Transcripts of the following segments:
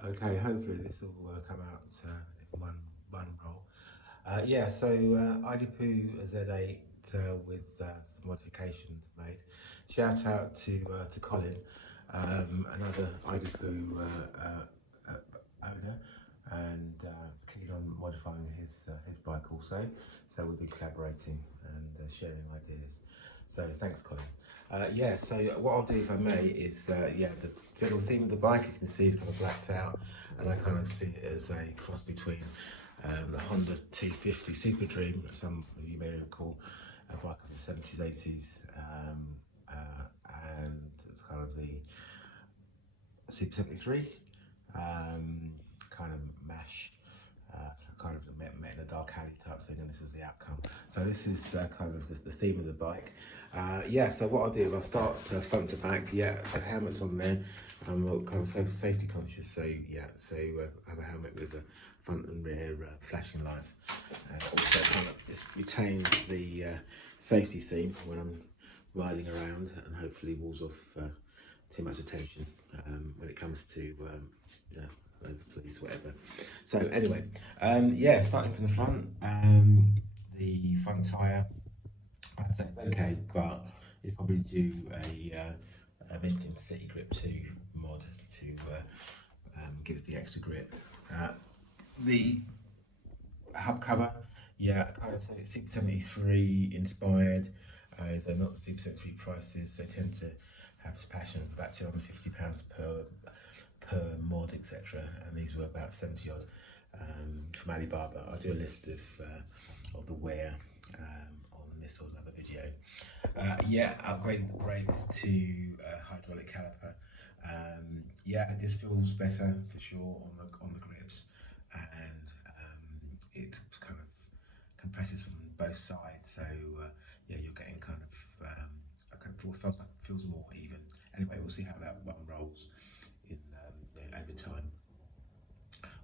Okay, hopefully this will come out in one roll. Yeah, so Idpoo Z8 with some modifications made. Shout out to Colin, another Idpoo owner, and keen on modifying his bike also. So we've been collaborating and sharing ideas. So thanks, Colin. Yeah, so what I'll do if I may is, yeah, the general theme of the bike, as you can see, is kind of blacked out, and I kind of see it as a cross between the Honda 250 Super Dream, some of you may recall, a bike of the 70s, 80s, and it's kind of the Super 73, kind of mash, kind of met in a dark alley type thing, and this was the outcome. So this is kind of the theme of the bike. Yeah, so what I'll do is I'll start front to back. Yeah, the helmet's on there. I'm kind of safety conscious, so yeah, so I have a helmet with the front and rear flashing lights. Also kind of just retains the safety theme when I'm riding around, and hopefully walls off too much attention when it comes to yeah, the police, whatever. So anyway, yeah, starting from the front, the front tyre, I'd say it's okay, but it's probably due a Vintage City Grip 2 mod to give it the extra grip. The hub cover, yeah, I kind of say it's Super 73 inspired. They're not Super 73 prices. They tend to have this passion of about £250 per mod, etc. And these were about 70 odd from Alibaba. I'll do a list of the wear on this or another video. Yeah, upgraded the brakes to hydraulic caliper. Yeah, it just feels better for sure on the grips, and it kind of compresses from both sides. So yeah, you're getting kind of feels more even. Anyway, we'll see how that one rolls in over time.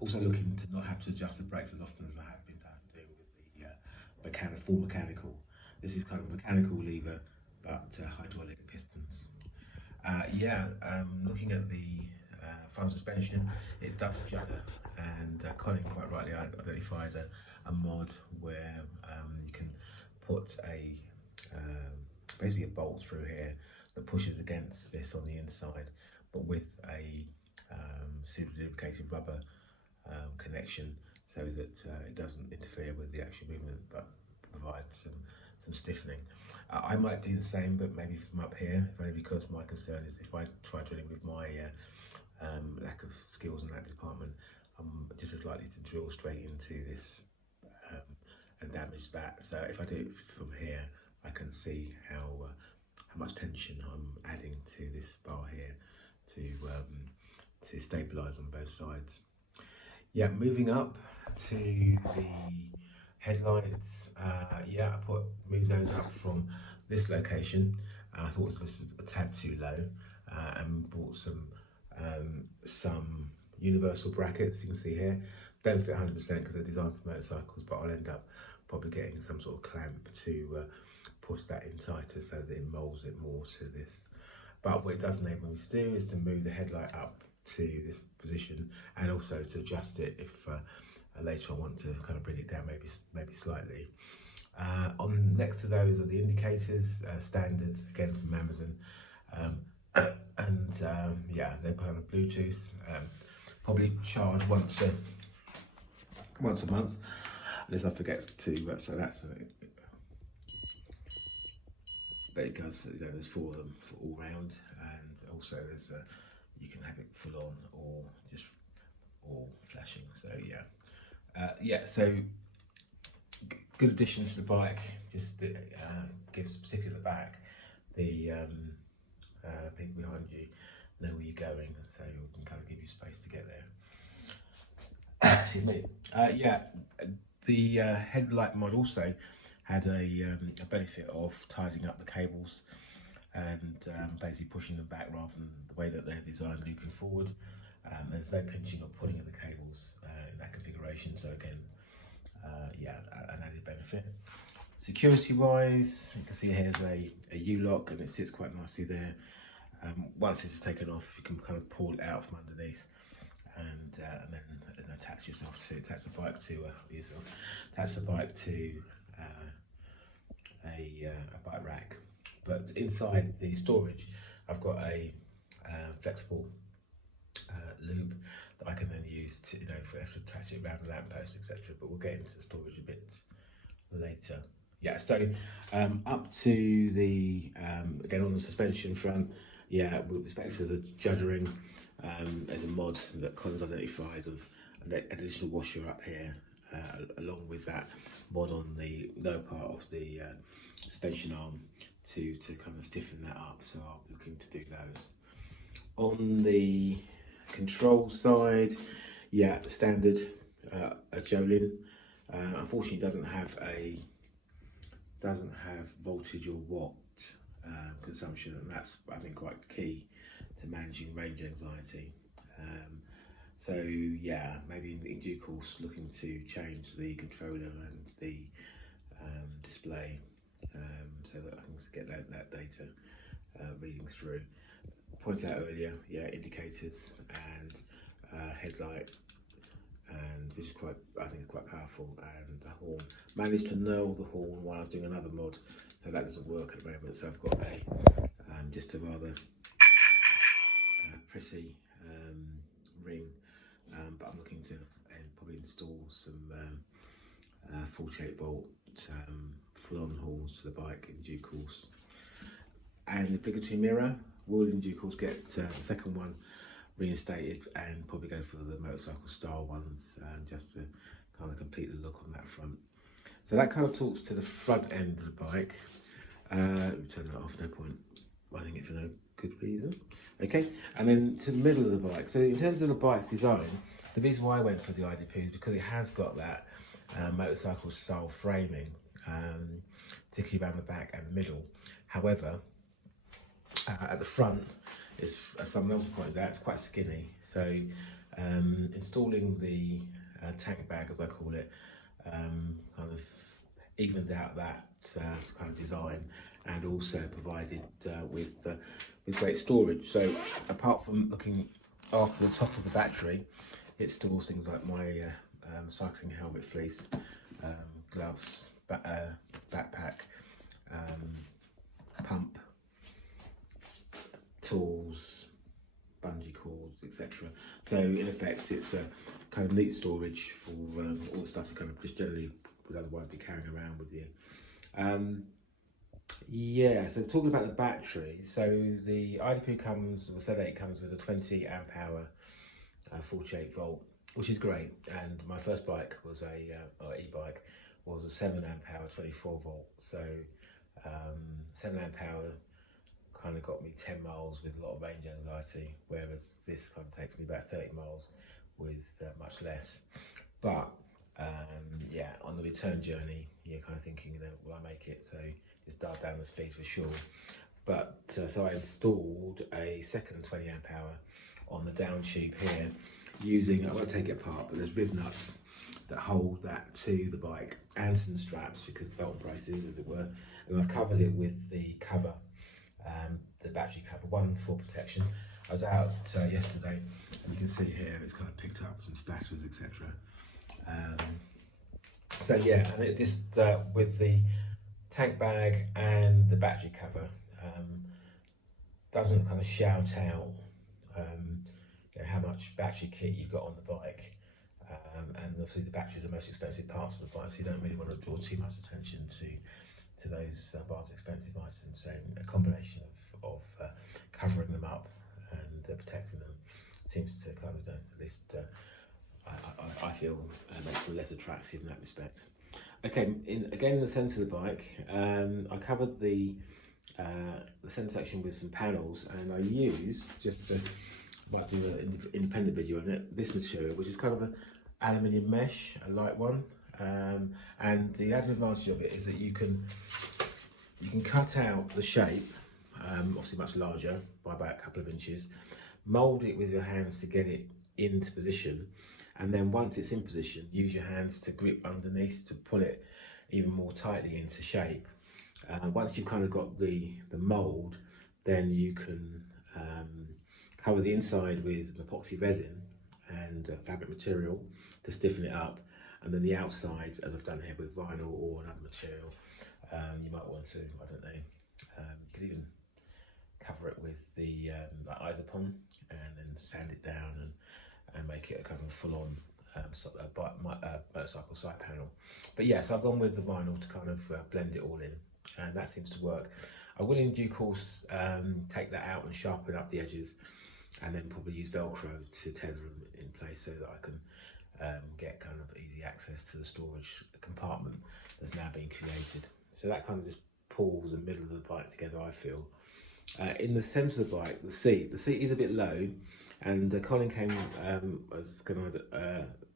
Also looking to not have to adjust the brakes as often as I have been doing with the full mechanical. This is kind of mechanical lever, but hydraulic pistons. Yeah, looking at the front suspension, it does judder, and Colin quite rightly identified a mod where you can put basically a bolt through here that pushes against this on the inside, but with a super lubricated rubber connection, so that it doesn't interfere with the actual movement, but provides some stiffening. I might do the same, but maybe from up here, if only because my concern is if I try drilling with my lack of skills in that department, I'm just as likely to drill straight into this and damage that. So if I do it from here, I can see how much tension I'm adding to this bar here to stabilise on both sides. Yeah, moving up to the headlights. Yeah, I moved those up from this location. I thought it was a tad too low, and bought some universal brackets. You can see here, don't fit 100% because they're designed for motorcycles, but I'll end up probably getting some sort of clamp to push that in tighter so that it molds it more to this. But what it does enable me to do is to move the headlight up to this position, and also to adjust it if later I want to kind of bring it down maybe slightly. On next to those are the indicators, standard again from Amazon, and yeah, they're kind of Bluetooth. Probably charge once a month, unless I forget to. So that's there it goes. You know, there's 4 of them for all round, and also there's you can have it full on or just all flashing. So yeah, yeah. So good addition to the bike. Just gives, particularly the back, the people behind you know where you're going, so you can kind of give you space to get there. Excuse me. Yeah, the headlight mod also had a benefit of tidying up the cables and basically pushing them back rather than the way that they're designed looping forward. There's no pinching or pulling of the cables in that configuration, so again, yeah, an added benefit. Security wise, you can see here's a U-lock, and it sits quite nicely there. Once it's taken off, you can kind of pull it out from underneath then attach the bike to a bike rack. But inside the storage, I've got a flexible loop that I can then use to attach it around the lamppost, etc. But we'll get into the storage a bit later. Yeah, so up to the again on the suspension front, yeah, with respect to the juddering, there's a mod that Colin's identified of an additional washer up here, along with that mod on the lower part of the suspension arm to kind of stiffen that up. So I'll be looking to do those. On the control side, yeah, standard a Jolin. Unfortunately, doesn't have voltage or watt consumption, and that's, I think, quite key to managing range anxiety. So yeah, maybe in due course looking to change the controller and the display, so that I can get that data reading through. Pointed out earlier, yeah, indicators and headlight, and which is quite, I think, quite powerful, and the horn. Managed to nail the horn while I was doing another mod, so that doesn't work at the moment. So I've got a just a rather pretty ring, but I'm looking to probably install some 48 volt full-on horns to the bike in due course. And the obligatory mirror will in due course get the second one reinstated, and probably go for the motorcycle style ones, just to kind of complete the look on that front. So that kind of talks to the front end of the bike. Turn that off, no point running it for no good reason. Okay, and then to the middle of the bike. So in terms of the bike's design, the reason why I went for the Idpoo is because it has got that motorcycle style framing, particularly around the back and the middle. However, at the front, it's, as someone else pointed out, it's quite skinny. So installing the tank bag, as I call it, kind of evened out that kind of design, and also provided with great storage. So apart from looking after the top of the battery, it stores things like my cycling helmet fleece, gloves, backpack, pump, tools, bungee cords, etc. So in effect, it's a kind of neat storage for all the stuff that kind of just generally would otherwise be carrying around with you. Yeah, so talking about the battery, so the Idpoo comes, the Z8 comes with a 20 amp hour 48 volt, which is great. And my first bike was e-bike, was a 7 amp hour 24 volt. So 7 amp hour kind of got me 10 miles with a lot of range anxiety, whereas this kind of takes me about 30 miles with much less. But yeah, on the return journey, you're kind of thinking, will I make it? So just dial down the speed for sure. But so I installed a second 20 amp hour on the down tube here, using, I won't take it apart, but there's rib nuts that hold that to the bike, and some straps, because belt braces, as it were. And I've covered it with the cover, the battery cover, one for protection. I was out yesterday, and you can see here it's kind of picked up some splatters, etc. So yeah, and it just with the tank bag and the battery cover, doesn't kind of shout out how much battery kit you've got on the bike, and obviously the battery is the most expensive parts of the bike, so you don't really want to draw too much attention to those rather expensive items. So a combination of covering them up and protecting them seems to kind of at least I feel makes them less attractive in that respect. Okay, again in the centre of the bike, I covered the centre section with some panels, and I used, just to, might do an independent video on it, this material, which is kind of an aluminium mesh, a light one, and the added advantage of it is that you can cut out the shape, obviously much larger by about a couple of inches, mould it with your hands to get it into position, and then once it's in position, use your hands to grip underneath to pull it even more tightly into shape. Once you've kind of got the mould, then you can cover the inside with epoxy resin, and fabric material to stiffen it up, and then the outside, as I've done here with vinyl or another material, you might want to, I don't know, you could even cover it with the like Isopon and then sand it down and make it a kind of full-on motorcycle side panel. But yes, I've gone with the vinyl to kind of blend it all in, and that seems to work. I will in due course take that out and sharpen up the edges, and then probably use Velcro to tether them in place so that I can get kind of easy access to the storage compartment that's now being created. So that kind of just pulls the middle of the bike together, I feel. In the centre of the bike, the seat is a bit low, and Colin came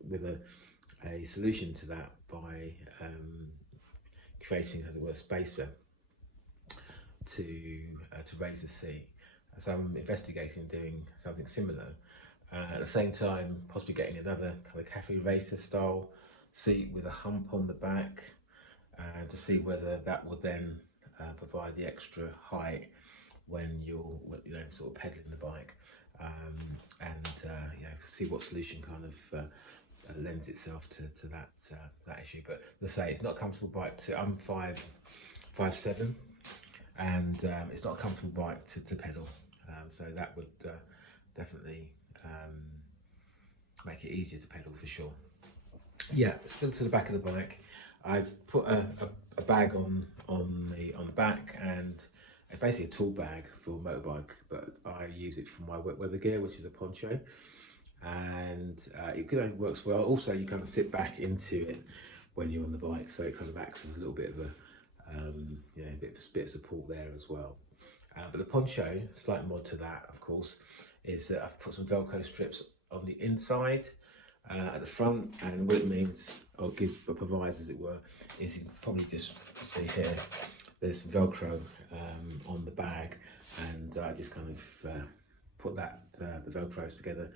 with a solution to that by creating, as it were, a spacer to raise the seat. So I'm investigating doing something similar. At the same time, possibly getting another kind of cafe racer style seat with a hump on the back, to see whether that would then provide the extra height when you're sort of pedaling the bike, and see what solution kind of lends itself to that issue. But as I say, it's not a comfortable bike I'm 5'7", and it's not a comfortable bike to pedal, so that would definitely make it easier to pedal for sure. Yeah, still to the back of the bike, I've put a bag on the back, and basically a tool bag for a motorbike, but I use it for my wet weather gear, which is a poncho, and it works well. Also, you kind of sit back into it when you're on the bike, so it kind of acts as a little bit of a bit of support there as well. But the poncho, slight mod to that, of course, is that I've put some Velcro strips on the inside at the front, and what it means, or provides, as it were, is you probably just see here, there's some Velcro on the bag, and I just kind of put the Velcros together,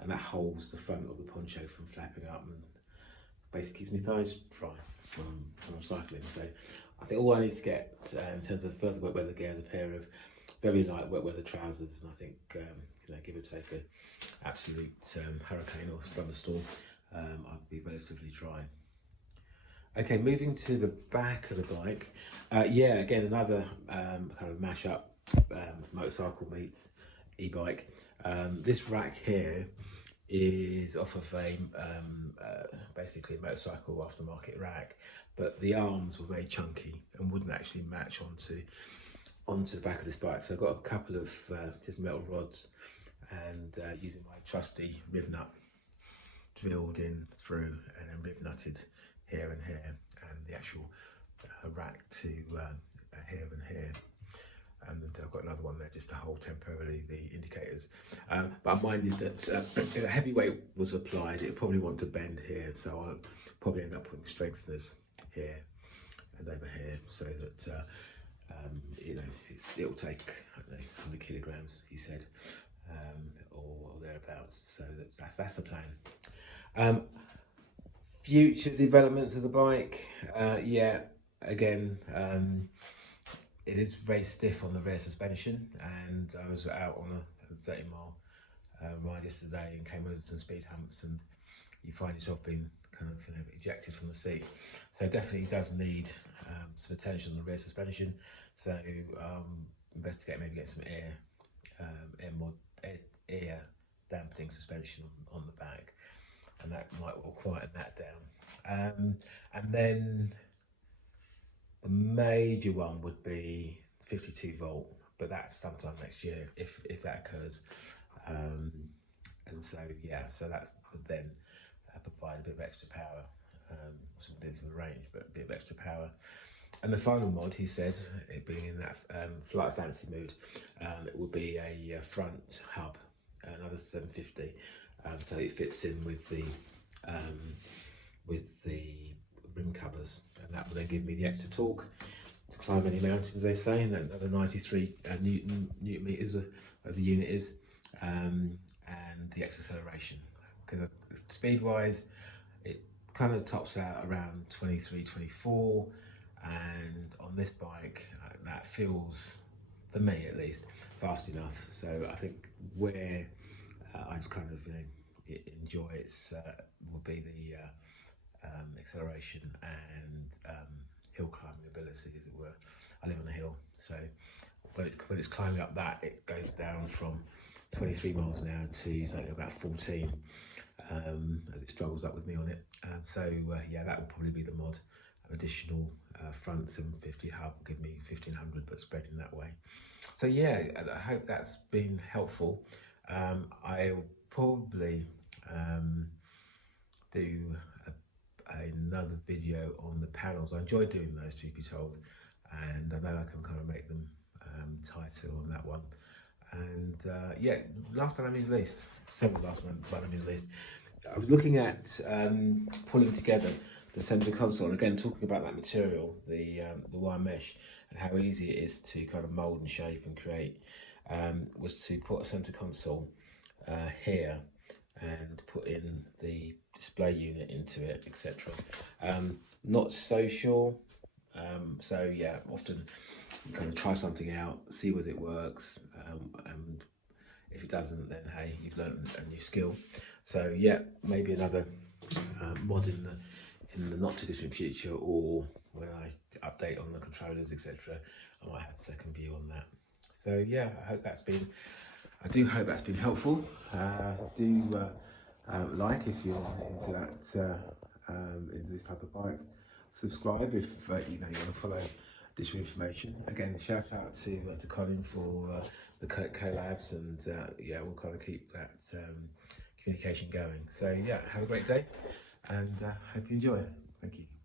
and that holds the front of the poncho from flapping up, and basically keeps my thighs dry when I'm cycling. So I think all I need to get in terms of further wet weather gear is a pair of very light wet weather trousers, and I think give or take an absolute hurricane or thunderstorm, I'll be relatively dry. Okay, moving to the back of the bike. Again, another kind of mash-up, motorcycle meets e-bike. This rack here is off of basically a motorcycle aftermarket rack, but the arms were very chunky and wouldn't actually match onto the back of this bike. So I've got a couple of just metal rods, and using my trusty riv nut, drilled in through and then riv nutted here and here, and the actual rack to here and here, and then I've got another one there just to hold temporarily the indicators. But I'm minded that if a heavy weight was applied, it probably want to bend here, so I'll probably end up putting strengtheners here and over here, so that it'll take, I don't know, 100 kilograms, he said, or thereabouts. So that's the plan. Future developments of the bike, again, it is very stiff on the rear suspension, and I was out on a 30-mile ride yesterday and came over some speed humps, and you find yourself being kind of ejected from the seat. So it definitely does need some attention on the rear suspension. So investigate maybe get some air dampening suspension on the back, and that might will quieten that down. And then the major one would be 52 volt, but that's sometime next year if that occurs. And so so that would then provide a bit of extra power, some bits of a range, but a bit of extra power. And the final mod, he said, it being in that flight fancy mood, it would be a front hub, another 750, so it fits in with the rim covers, and that will then give me the extra torque to climb any mountains, they say, and then another 93 newton meters of the unit is, and the extra acceleration, because speed wise it kind of tops out around 23, 24, and on this bike that feels, for me at least, fast enough. So I think where I've kind of enjoy its will be the acceleration and hill climbing ability, as it were. I live on a hill, so when it's climbing up that, it goes down from 23 miles an hour to something about 14, as it struggles up with me on it. Yeah, that will probably be the mod. An additional front 750 hub will give me 1500, but spread in that way. So yeah, I hope that's been helpful. I'll probably do another video on the panels. I enjoy doing those, truth be told, and I know I can kind of make them tighter on that one. And yeah, last but not least, second last but not least, I was looking at pulling together the centre console, and again talking about that material, the wire mesh, and how easy it is to kind of mould and shape and create. Was to put a centre console here and put in the display unit into it, etc. Not so sure. So yeah, often you kind of try something out, see whether it works, and if it doesn't, then hey, you've learned a new skill. So yeah, maybe another mod in the not too distant future, or when I update on the controllers, etc. I might have a second view on that. So yeah, I do hope that's been helpful. Do like if you're into that, into this type of bikes. Subscribe if you want to follow additional information. Again, shout out to Colin for the collabs, and yeah, we'll kind of keep that communication going. So yeah, have a great day, and hope you enjoy. Thank you.